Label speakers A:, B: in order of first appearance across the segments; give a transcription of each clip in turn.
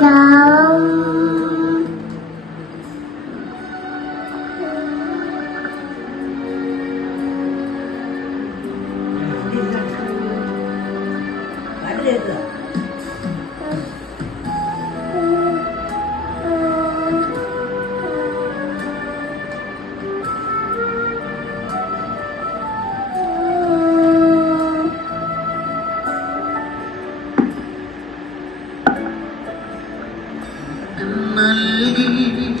A: down. in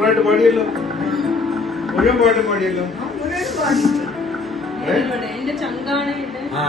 B: സൂപ്പറായിട്ട് പാടിയല്ലോ. മുഴുവൻ പാട്ടും പാടിയല്ലോ.
C: മുഴുവൻ
D: ആ